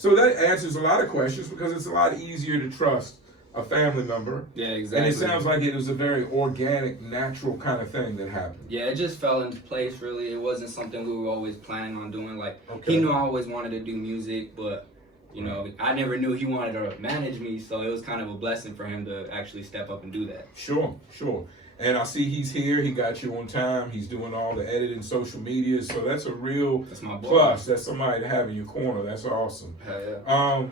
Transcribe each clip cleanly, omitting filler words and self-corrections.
So that answers a lot of questions because it's a lot easier to trust a family member. Yeah, exactly. And it sounds like it was a very organic, natural kind of thing that happened. Yeah, it just fell into place, really. It wasn't something we were always planning on doing. Like, Okay. he knew I always wanted to do music, but, you know, I never knew he wanted to manage me, so it was kind of a blessing for him to actually step up and do that. Sure. And I see he's here. He got you on time. He's doing all the editing, social media. So that's a real That's my boy. plus. That's somebody to have in your corner. That's awesome. Hell yeah.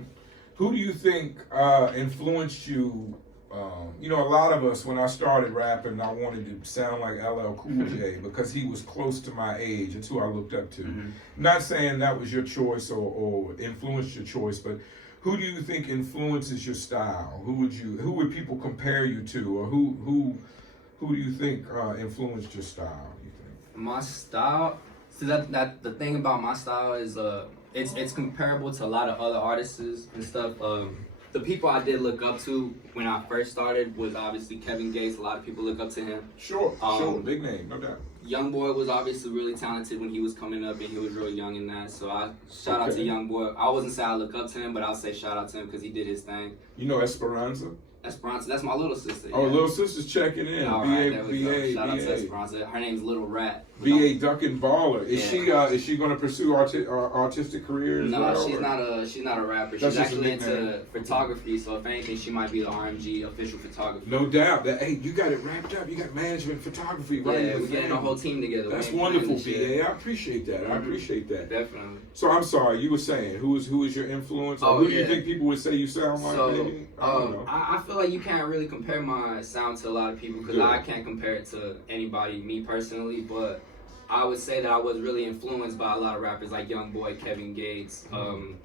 Who do you think influenced you? You know, a lot of us, when I started rapping, I wanted to sound like LL Cool J because he was close to my age. That's who I looked up to. Not saying that was your choice or influenced your choice, but who do you think influences your style? Who would people compare you to, or who do you think influenced your style? You think? My style. So that the thing about my style is it's comparable to a lot of other artists and stuff. The people I did look up to when I first started was obviously Kevin Gates. A lot of people look up to him. Sure, big name, no doubt. Young Boy was obviously really talented when he was coming up, and he was real young in that. So I shout out to Young Boy. I wasn't saying I look up to him, but I'll say shout out to him because he did his thing. You know Esperanza? Esperanza, that's my little sister. Oh, yeah. little sister's checking in. All right, there we go. Shout out to Esperanza. Her name's Little Rat. BA Duckin' Baller. Is she going to pursue artistic careers? No, she's not a rapper. That's She's just a actually nickname. into photography. So if anything, she might be the RMG official photographer. No doubt. Hey, you got it wrapped up. You got management, photography, right? Yeah, we're getting a whole team together. That's wonderful, BA. I appreciate that. I appreciate that. Definitely. So I'm sorry, you were saying who is your influence? Or who do you think people would say you sound like? So, maybe? I don't know. I feel like you can't really compare my sound to a lot of people because I can't compare it to anybody, me personally, but I would say that I was really influenced by a lot of rappers like Young Boy, Kevin Gates,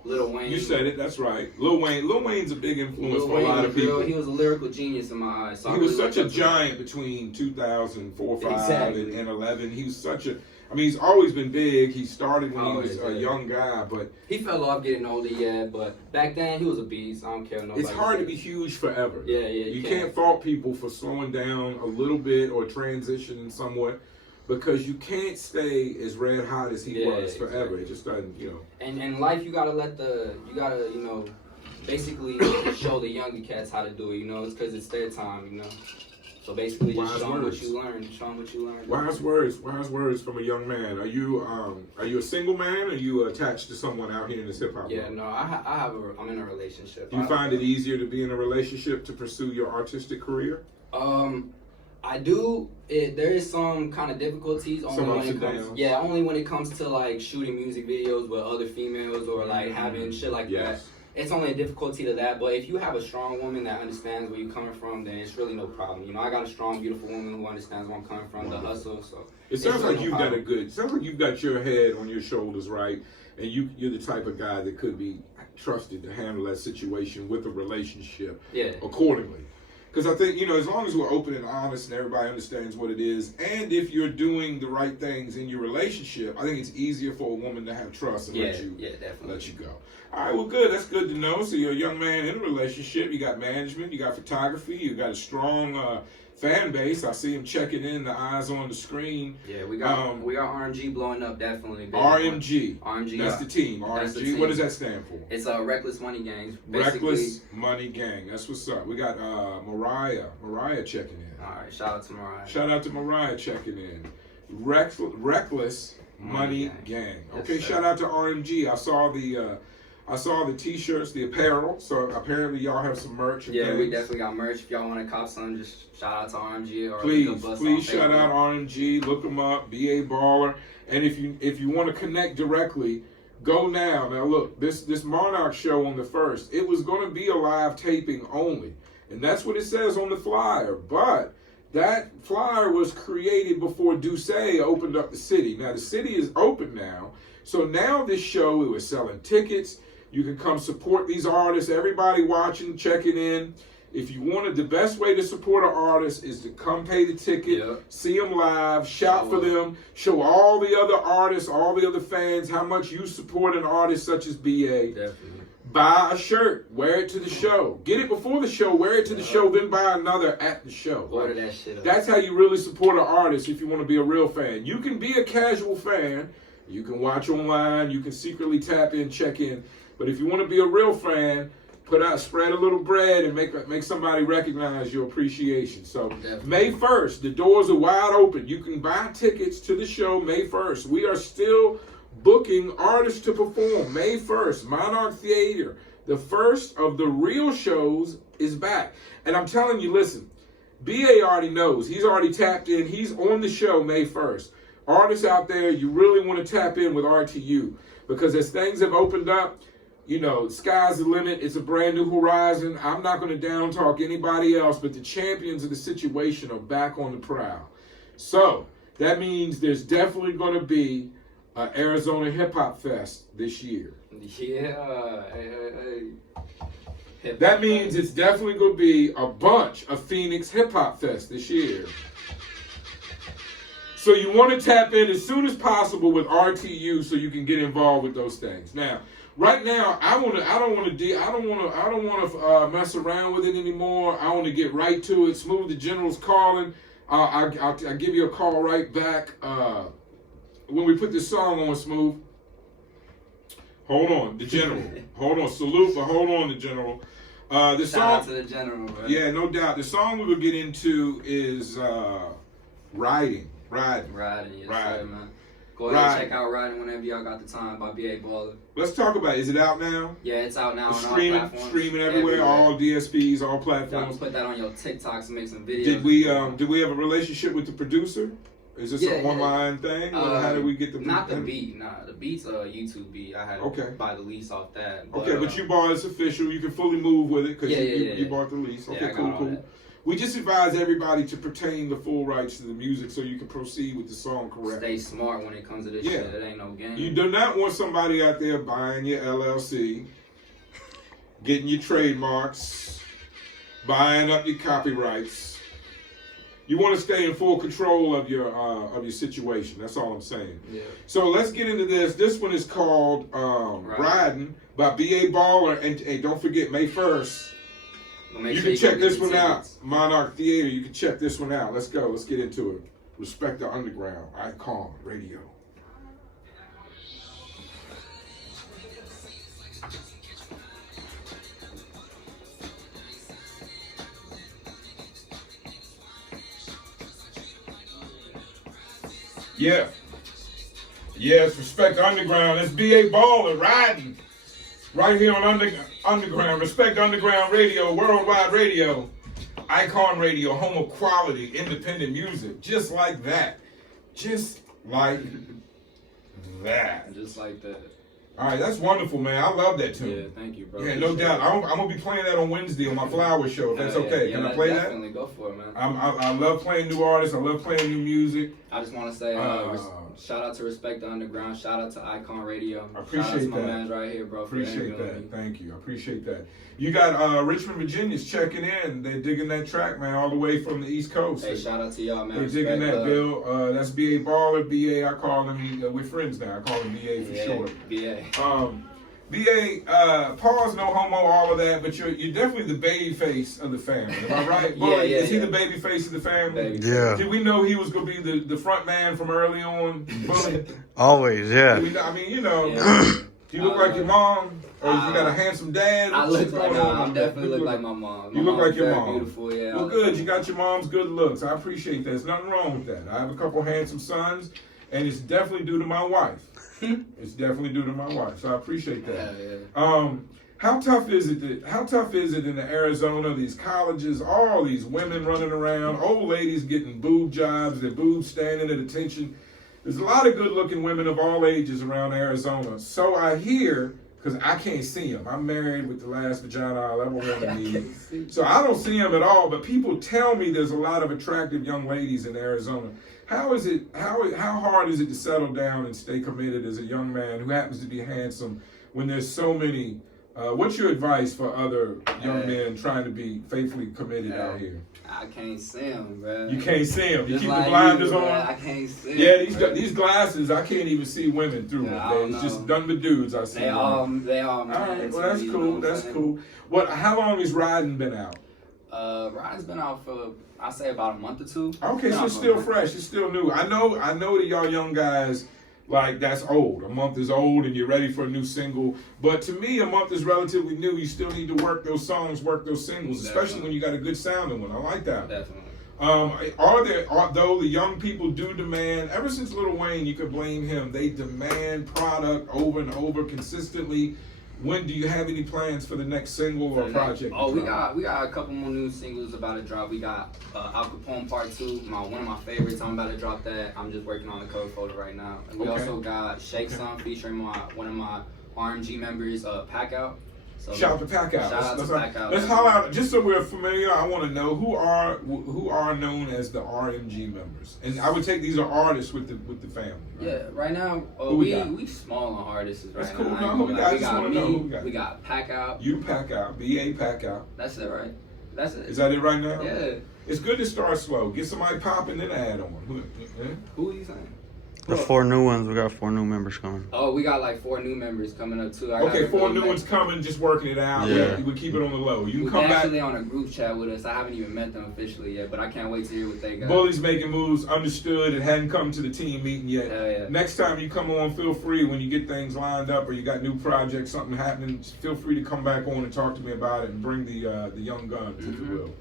Lil Wayne. You said it, that's right. Lil Wayne's a big influence for a lot of people. He was a lyrical genius in my eyes. So he was such a giant between 2004, 5, and 11. He was such a, I mean, he's always been big. He started when he was a young guy, but he fell off getting older, yeah. But back then he was a beast. I don't care nobody. It's hard to be huge forever. Yeah. You can't fault people for slowing down a little bit or transitioning somewhat, because you can't stay as red hot as he was forever. It just doesn't, you know. And in life, you gotta basically show the younger cats how to do it. You know, it's because it's their time. You know. So basically, just show them what you learned. Show them what you learned. Wise words from a young man. Are you a single man? Or are you attached to someone out here in this hip hop? Yeah, no, I'm in a relationship. Do you find it easier to be in a relationship to pursue your artistic career? I do. There is some kind of difficulties only when it comes to like shooting music videos with other females or like having shit like that. It's only a difficulty to that, but if you have a strong woman that understands where you're coming from, then it's really no problem. You know, I got a strong, beautiful woman who understands where I'm coming from, the hustle. So it sounds like you've got sounds like you've got your head on your shoulders, right? And you're the type of guy that could be trusted to handle that situation with a relationship accordingly. Because I think, you know, as long as we're open and honest and everybody understands what it is, and if you're doing the right things in your relationship, I think it's easier for a woman to have trust and let you go. All right, well, good. That's good to know. So you're a young man in a relationship. You got management. You got photography. You got a strong fan base. I see him checking in, the eyes on the screen. Yeah, we got RMG blowing up, definitely. RMG. That's the team. RMG. What does that stand for? It's Reckless Money Gang. Reckless Money Gang. That's what's up. We got Mariah checking in. All right, shout out to Mariah. Shout out to Mariah checking in. Reckless Money Gang. Okay, shout out to RMG. I saw the t-shirts, the apparel. So apparently y'all have some merch. Yeah, we definitely got merch. If y'all want to cop some, just shout out to RMG or please shout out RMG. Look them up. BA Baller. And if you want to connect directly, go now. Now look, this Monarch show on the 1st, it was going to be a live taping only, and that's what it says on the flyer. But that flyer was created before Duce opened up the city. Now the city is open now, so now this show, it was selling tickets. You can come support these artists. Everybody watching, checking in. If you wanted, the best way to support an artist is to come pay the ticket, see them live, shout for them, show all the other artists, all the other fans how much you support an artist such as BA. Definitely. Buy a shirt, wear it to the show. Get it before the show, wear it to the show, then buy another at the show. Order that shit up. That's how you really support an artist if you want to be a real fan. You can be a casual fan. You can watch online. You can secretly tap in, check in. But if you want to be a real fan, spread a little bread and make somebody recognize your appreciation. So definitely. May 1st, the doors are wide open. You can buy tickets to the show May 1st. We are still booking artists to perform May 1st, Monarch Theater. The first of the real shows is back. And I'm telling you, listen, BA already knows. He's already tapped in. He's on the show May 1st. Artists out there, you really want to tap in with RTU because as things have opened up, you know, sky's the limit. It's a brand new horizon. I'm not going to down talk anybody else, but the champions of the situation are back on the prowl. So that means there's definitely going to be an Arizona Hip Hop Fest this year. Yeah. Hey. That means it's definitely going to be a bunch of Phoenix Hip Hop Fest this year. So you want to tap in as soon as possible with RTU so you can get involved with those things. Now, right now, I don't want to mess around with it anymore. I want to get right to it. Smooth the General's calling. I'll give you a call right back when we put this song on. Smooth. Hold on, the General. Hold on, salute, but hold on, the General. The Shout out to the General, bro. Yeah, no doubt. The song we will get into is Riding. Yes, sir, man. Go ahead and check out Riding whenever y'all got the time by BALLER. Let's talk about it. Is it out now? Yeah, it's out now on all platforms. Streaming everywhere, all DSPs, all platforms. Y'all can put that on your TikToks and make some videos. Did we have a relationship with the producer? Is this an online thing? How did we get the Not the beat, nah. The beat's a YouTube beat. I had to buy the lease off that. But you bought it's official. You can fully move with it because you bought the lease. Okay, cool. We just advise everybody to pertain the full rights to the music so you can proceed with the song correctly. Stay smart when it comes to this shit. It ain't no game. You do not want somebody out there buying your LLC, getting your trademarks, buying up your copyrights. You want to stay in full control of your situation. That's all I'm saying. Yeah. So let's get into this. This one is called Riding by BALLER. And hey, don't forget, May 1st. You can check this one out. Monarch Theater, you can check this one out. Let's go. Let's get into it. Respect the Underground. Ikon Radio. Yeah. Yes, Respect the Underground. That's BALLER Riding. Right here on Underground. Respect Underground Radio, Worldwide Radio, Ikon Radio, home of quality, independent music. Just like that. Just like that. Just like that. All right, that's wonderful, man. I love that tune. Yeah, thank you, bro. Yeah, no doubt. I'm going to be playing that on Wednesday on my Flower Show, if that's okay. Can I play that? Definitely go for it, man. I love playing new artists. I love playing new music. I just want to say shout out to Respect the Underground. Shout out to Ikon Radio. I appreciate shout out to that. my man right here, bro. Appreciate that. Thank you. I appreciate that. You got Richmond, Virginia's checking in. They're digging that track, man, all the way from the East Coast. Hey, shout out to y'all, man. They're digging that, Bill. That's BALLER. BA, I call him. We're friends now. I call him BA for short. BA. BA, pause, no homo, all of that, but you're definitely the baby face of the family. Am I right? Is he the baby face of the family? Yeah. Did we know he was going to be the front man from early on? Always, yeah. I mean, you know, do you look like your mom? Or you got a handsome dad? I definitely look like my mom. You look like your mom. Beautiful, yeah. Well, good. You got your mom's good looks. I appreciate that. There's nothing wrong with that. I have a couple handsome sons, and it's definitely due to my wife. It's definitely due to my wife, so I appreciate that. Yeah. How tough is it in Arizona? These colleges, all these women running around, old ladies getting boob jobs, their boobs standing at attention. There's a lot of good-looking women of all ages around Arizona. So I hear, because I can't see them. I'm married with the last vagina I'll ever want to meet. So I don't see them at all. But people tell me there's a lot of attractive young ladies in Arizona. How hard is it to settle down and stay committed as a young man who happens to be handsome when there's so many? What's your advice for other young men trying to be faithfully committed out here? I can't see them, bro. You can't see them. You Just keep like the blinders you, on. I can't see. Yeah, these glasses, I can't even see women through them. It's just done with dudes. I see. They all. Man, all right, well that's cool. That's cool. How long has Riding been out? Riding's been out for, I say, about a month or two. Okay, so it's still fresh. It's still new. I know that y'all young guys like that's old. A month is old and you're ready for a new single. But to me, a month is relatively new. You still need to work those songs, work those singles, especially when you got a good sounding one. I like that. Definitely. Though the young people do demand, ever since Lil Wayne, you could blame him, they demand product over and over consistently. When do you have any plans for the next single or project? Oh, we got a couple more new singles about to drop. We got Al Capone Part 2, one of my favorites. I'm about to drop that. I'm just working on the code folder right now. And we also got Shake Some featuring one of my RMG members, Pack Out. So shout out to Pack Out. Shout out to Pack Out. Let's holler out, just so we're familiar. I want to know who are known as the RMG members, and I would take these are artists with the family. Right? Yeah, right now we small on artists right That's now. cool. No, we got me. We got Pack Out. You Pack Out. BA Pack Out. That's it, right? That's it. Is that it right now? Yeah. It's good to start slow. Get somebody popping, then add on. Who are you saying? The 4 new ones. We got 4 new members coming. Oh, we got like 4 new members coming up too. Okay, 4 new ones coming. Just working it out. Yeah. We keep it on the low. You We're come back. actually on a group chat with us. I haven't even met them officially yet, but I can't wait to hear what they got. Bullies making moves. Understood. It hadn't come to the team meeting yet. Hell yeah. Next time you come on, feel free when you get things lined up or you got new projects, something happening. Feel free to come back on and talk to me about it and bring the young guns, if you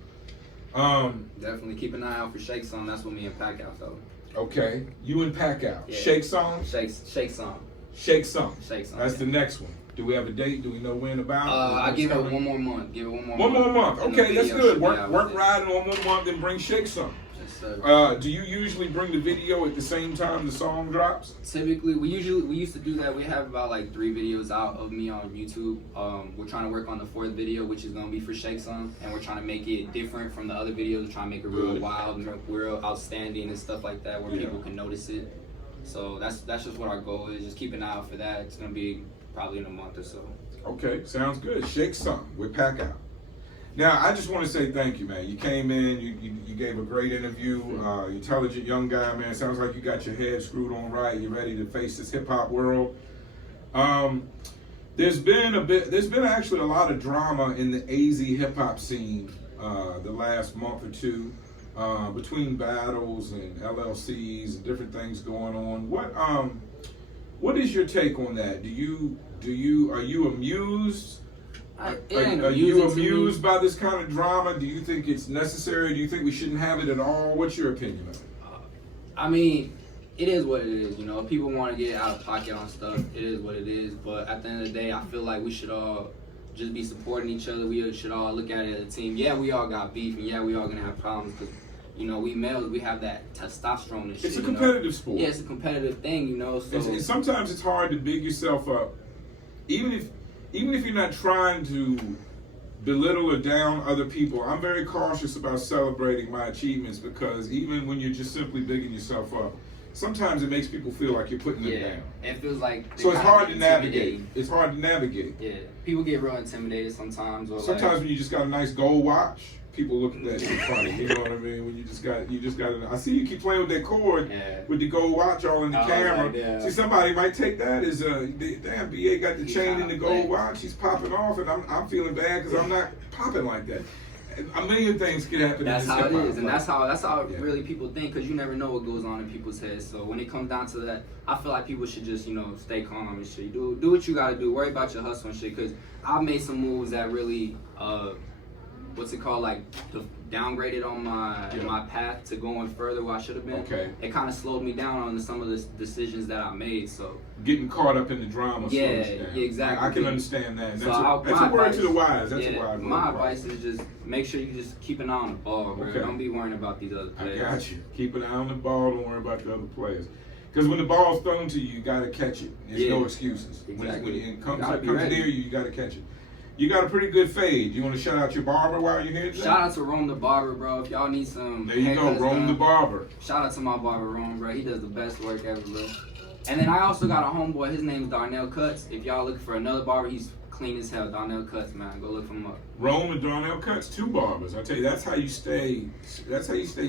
will. Definitely keep an eye out for Shake Some. That's what me and Pack Out though. Okay, you and Pack Out. Yeah. Shake Some. Shake Some. Shake Some. Shake Some. That's the next one. Do we have a date? Do we know when about? I give it one more month. Give it one more. One more month. And Okay, the that's video good. should be Work out riding on 1 month, then bring Shake Some. Yes, sir. Do you usually bring the video at the same time the song drops? Typically, we used to do that. We have about like 3 videos out of me on YouTube. We're trying to work on the 4th video, which is gonna be for Shake Some, and we're trying to make it different from the other videos. We're trying to make it real wild, and real outstanding and stuff like that, where people can notice it. So that's just what our goal is. Just keep an eye out for that. It's gonna be probably in a month or so. Okay, sounds good. Shake Some with Pack Out. Now, I just want to say thank you, man. You came in, you gave a great interview. You're intelligent young guy, man. Sounds like you got your head screwed on right. You're ready to face this hip hop world. There's been actually a lot of drama in the AZ hip hop scene the last month or two between battles and LLCs and different things going on. What is your take on that? Are you amused? Are you amused by this kind of drama? Do you think it's necessary? Do you think we shouldn't have it at all? What's your opinion on it? I mean, it is what it is. You know, people want to get out of pocket on stuff. It is what it is. But at the end of the day, I feel like we should all just be supporting each other. We should all look at it as a team. Yeah, we all got beef, and yeah, we all gonna have problems because, you know, we males, we have that testosterone and shit. It's a competitive sport. Yeah, it's a competitive thing, you know. So and sometimes it's hard to big yourself up, even if you're not trying to belittle or down other people. I'm very cautious about celebrating my achievements because even when you're just simply bigging yourself up, sometimes it makes people feel like you're putting them down. It feels like so it's hard to navigate. It's hard to navigate. Yeah, people get real intimidated sometimes. Or sometimes when you just got a nice gold watch, people look at that shit funny. You know what I mean? When you just got. I see you keep playing with that cord with the gold watch all in the camera. Like, see, somebody might take that as damn BA got the chain and the gold watch. He's popping off, and I'm feeling bad because I'm not popping like that. A million things can happen. That's how it is, and that's how Yeah. really people think, because you never know what goes on in people's heads. So when it comes down to that, I feel like people should just, you know, stay calm and shit. Do what you gotta do. Worry about your hustle and shit. Because I've made some moves that really, what's it called, like downgraded on my path to going further where I should have been. Okay. It kind of slowed me down on some of the decisions that I made. So getting caught up in the drama. Yeah, slows you down. exactly. I can understand that. That's, So that's a word to the wise. That's a wise word. My advice is just make sure you just keep an eye on the ball, bro. Okay. Don't be worrying about these other players. I got you. Keep an eye on the ball. Don't worry about the other players. Because when the ball's thrown to you, you got to catch it. There's no excuses. Exactly. When it comes near you, you got to catch it. You got a pretty good fade. You want to shout out your barber while you're here today? Shout out to Rome the Barber, bro. If y'all need some There you go, Rome the Barber. Shout out to my barber, Rome, bro. He does the best work ever, bro. And then I also got a homeboy. His name is Darnell Cuts. If y'all looking for another barber, he's clean as hell. Darnell Cuts, man. Go look him up. Rome and Darnell Cuts, 2 barbers. I tell you, that's how you stay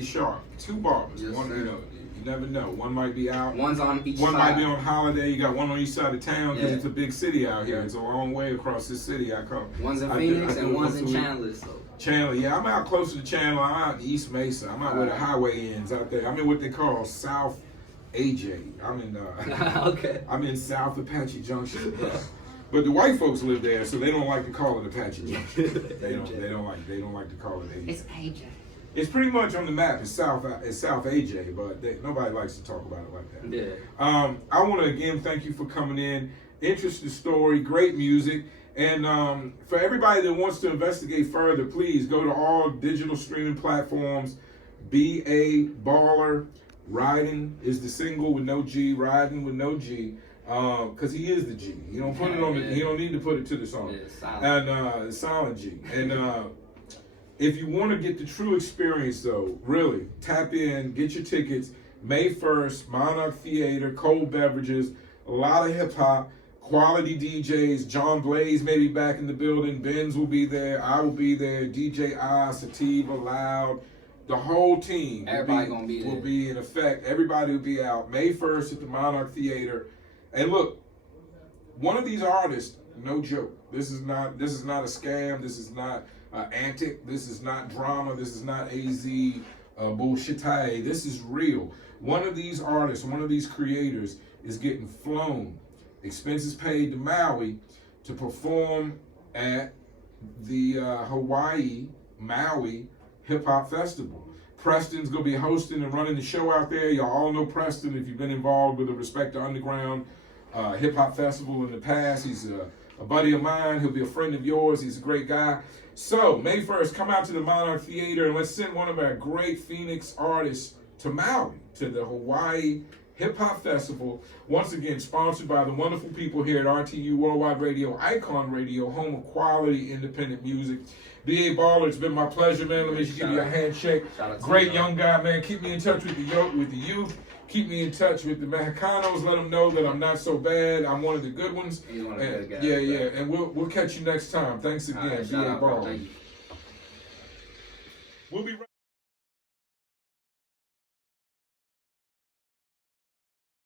sharp. 2 barbers. Yes, One, sir. you know, you never know. One might be out. One's on each One side. might be on holiday. You got one on each side of town because Yeah. it's a big city out here. Yeah. It's a long way across this city I come. One's in I Phoenix do and it one's once in a week. Chandler. So Chandler, yeah, I'm out closer to Chandler. I'm out in East Mesa. I'm out where the highway ends out there. I'm in what they call South AJ. I'm in okay. I'm in South Apache Junction. But the white folks live there, so they don't like to call it Apache Junction. They don't like to call it AJ. It's AJ. It's pretty much on the map. It's South AJ, but nobody likes to talk about it like that. Yeah. I want to again thank you for coming in. Interesting story, great music, and for everybody that wants to investigate further, please go to all digital streaming platforms. BALLER. Riding is the single with no G. Riding with no G. Because he is the G. He don't put it on. He don't need to put it to the song. Yeah, silent. And silent G. And if you want to get the true experience, though, really tap in, get your tickets. May 1st, Monarch Theater, cold beverages, a lot of hip hop, quality DJs. John Blaze may be back in the building. Benz will be there. I will be there. DJ I, Sativa, Loud. The whole team will be in effect. Everybody will be out May 1st at the Monarch Theater. And look, one of these artists, no joke. This is not a scam. This is not antic. This is not drama. This is not AZ bullshit. This is real. One of these artists, one of these creators is getting flown, expenses paid to Maui to perform at the Maui Hip Hop Festival. Preston's gonna be hosting and running the show out there. Y'all all know Preston if you've been involved with the Respect the Underground Hip Hop Festival in the past. He's a buddy of mine. He'll be a friend of yours. He's a great guy. So May 1st, come out to the Monarch Theater and let's send one of our great Phoenix artists to Maui, to the Hawaii Hip Hop Festival. Once again, sponsored by the wonderful people here at RTU Worldwide Radio, Ikon Radio, home of quality independent music. BA Baller, it's been my pleasure, man. Let me just give you a handshake. Great young guy, man. Keep me in touch with the youth. Keep me in touch with the Mexicanos. Let them know that I'm not so bad. I'm one of the good ones. He's one of the good guys. Yeah. And we'll catch you next time. Thanks again, BA Baller. Thank you. We'll be right